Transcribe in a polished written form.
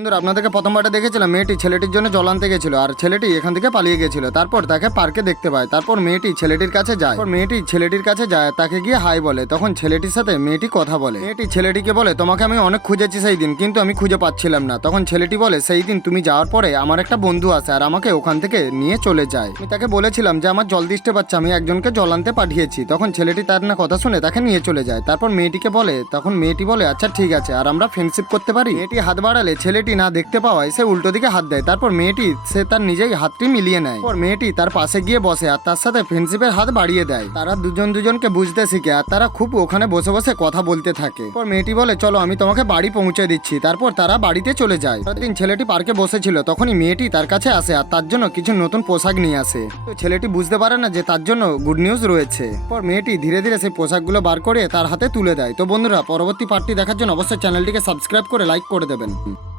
বন্ধুরা আপনাদেরকে প্রথমবারটা দেখেছিলাম মেয়েটি ছেলেটির জন্য জল আনতে গেছিল আর ছেলেটি এখান থেকে পালিয়ে গেছিল। তারপর তাকে পার্কে দেখতে পায়। তারপর মেয়েটি ছেলেটির কাছে যায়। মেয়েটি ছেলেটির কাছে যায়, তাকে গিয়ে হাই বলে। তখন ছেলেটির সাথে মেয়েটি কথা বলে। মেয়েটি ছেলেটিকে বলে, তোমাকে আমি অনেক খুঁজেছি সেই দিন, কিন্তু আমি খুঁজে পাচ্ছিলাম না। তখন ছেলেটি বলে, সেই দিন তুমি যাওয়ার পরে আমার একটা বন্ধু আসে আর আমাকে ওখান থেকে নিয়ে চলে যায়। আমি তাকে বলেছিলাম যে আমার জল দিতে পারছে, আমি একজনকে জল আনতে পাঠিয়েছি। তখন ছেলেটি তার না কথা শুনে তাকে নিয়ে চলে যায়। তারপর মেয়েটিকে বলে, তখন মেয়েটি বলে, আচ্ছা ঠিক আছে, আর আমরা ফ্রেন্ডশিপ করতে পারি। মেয়েটি হাত বাড়ালে ছেলেটি না দেখতে পাওয়ায় সে উল্টো দিকে হাত দেয়। তারপর মেয়েটি সে তার নিজেই হাতটি মিলিয়ে নেয়। তারপর মেয়েটি তার পাশে গিয়ে বসে আর তার সাথে ফ্রেন্ডশিপের হাত বাড়িয়ে দেয়। তারা দুজন দুজনকে বুঝতে শিখে আর তারা খুব ওখানে বসে বসে কথা বলতে থাকে। তারপর মেয়েটি বলে, চলো আমি তোমাকে বাড়ি পৌঁছে দিচ্ছি। তারপর তারা বাড়িতে চলে যায়। দিন ছেলেটি পার্কে বসেছিল, তখনই মেয়েটি তার কাছে আসে আর তার জন্য কিছু নতুন পোশাক নিয়ে আসে। তো ছেলেটি বুঝতে পারে না যে তার জন্য গুড নিউজ রয়েছে। পর মেয়েটি ধীরে ধীরে সেই পোশাকগুলো বার করে তার হাতে তুলে দেয়। তো বন্ধুরা, পরবর্তী পার্টটি দেখার জন্য অবশ্যই চ্যানেলটিকে সাবস্ক্রাইব করে লাইক করে দেবেন।